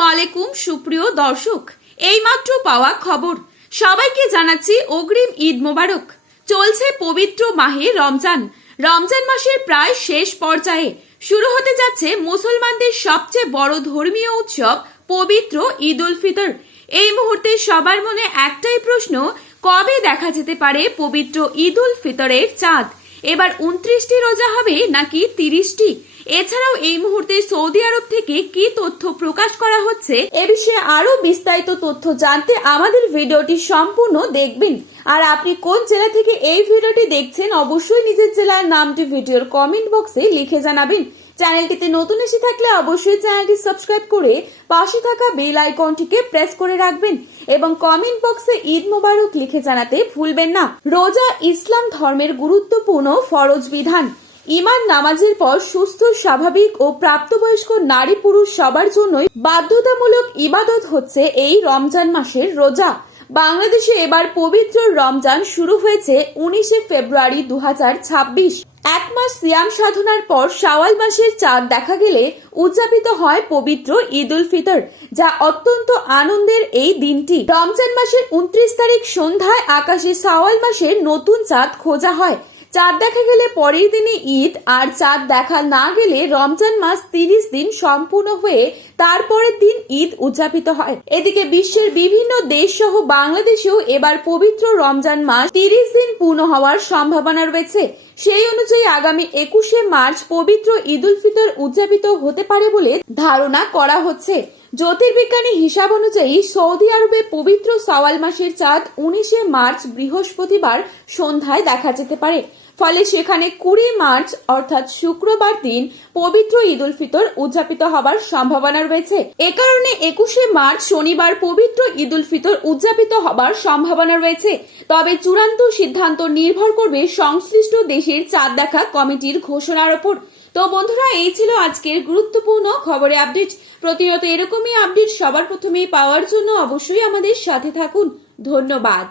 আসসালামু আলাইকুম সুপ্রিয় দর্শক, এইমাত্র পাওয়া খবর। সবাইকে জানাচ্ছি অগ্রিম ঈদ মোবারক। চলছে পবিত্র মাহে রমজান। রমজান মাসের প্রায় শেষ পর্যায়ে শুরু হতে যাচ্ছে মুসলমানদের সবচেয়ে বড় ধর্মীয় উৎসব পবিত্র ঈদ উল ফিতর। এই মুহূর্তে সবার মনে একটাই প্রশ্ন, কবে দেখা যেতে পারে পবিত্র ঈদ উল ফিতরের চাঁদ? এবার 29টি রোজা হবে নাকি 30টি? এছাড়াও এই মুহূর্তে সৌদি আরব থেকে কি তথ্য প্রকাশ করা হচ্ছে, এ বিষয়ে আরো বিস্তারিত তথ্য জানতে আমাদের ভিডিওটি সম্পূর্ণ দেখবেন। আর আপনি কোন জেলা থেকে এই ভিডিওটি দেখছেন অবশ্যই নিজের জেলার নামটি ভিডিওর কমেন্ট বক্সে লিখে জানাবেন। চ্যানেলটিতে নতুন এসে থাকলে অবশ্যই চ্যানেলটি সাবস্ক্রাইব করে পাশে থাকা বেল আইকনটিকে প্রেস করে রাখবেন এবং কমেন্ট বক্সে ঈদ মোবারক লিখে জানাতে ভুলবেন না। রোজা ইসলাম ধর্মের গুরুত্বপূর্ণ ফরজ বিধান। ইমান নামাজের পর সুস্থ, স্বাভাবিক ও প্রাপ্তবয়স্ক নারী পুরুষ সবার জন্যই বাধ্যতামূলক ইবাদত হচ্ছে এই রমজান মাসের রোজা। বাংলাদেশে এবার পবিত্র রমজান শুরু হয়েছে 19শে ফেব্রুয়ারি 2026। এক মাস সিয়াম সাধনার পর শাওয়াল মাসের চাঁদ দেখা গেলে উদযাপিত হয় পবিত্র ঈদ উল ফিতর, যা অত্যন্ত আনন্দের এই দিনটি। রমজান মাসের 29 তারিখ সন্ধ্যায় আকাশে শাওয়াল মাসের নতুন চাঁদ খোঁজা হয়। চাঁদ দেখা গেলে পরের দিনে ঈদ, আর চাঁদ দেখা না গেলে রমজান মাস 30 দিন সম্পূর্ণ হয়ে তারপরের দিন ঈদ উদযাপিত হয়। এদিকে বিশ্বের বিভিন্ন দেশ সহ বাংলাদেশেও এবার পবিত্র রমজান মাস 30 দিন পূর্ণ হওয়ার সম্ভাবনা রয়েছে। সেই অনুযায়ী আগামী 21শে মার্চ পবিত্র ঈদ উল ফিতর উদযাপিত হতে পারে বলে ধারণা করা হচ্ছে। জ্যোতির্বিজ্ঞানী হিসাব অনুযায়ী সৌদি আরবে পবিত্র শাওয়াল মাসের চাঁদ 19শে মার্চ বৃহস্পতিবার সন্ধ্যায় দেখা যেতে পারে। ফলে সেখানে 20 মার্চ অর্থাৎ শুক্রবার দিন পবিত্র ঈদ উল ফিতর উদযাপিত হবার সম্ভাবনা রয়েছে। এ কারণে 21শে মার্চ শনিবার পবিত্র ঈদ উল ফিতর উদযাপিত হবার সম্ভাবনা রয়েছে। তবে চূড়ান্ত সিদ্ধান্ত নির্ভর করবে সংশ্লিষ্ট দেশের চাঁদ দেখা কমিটির ঘোষণার উপর। তো বন্ধুরা, এই ছিল আজকের গুরুত্বপূর্ণ খবরে আপডেট। প্রতিনিয়ত এরকমই আপডেট সবার প্রথমেই পাওয়ার জন্য অবশ্যই আমাদের সাথে থাকুন। ধন্যবাদ।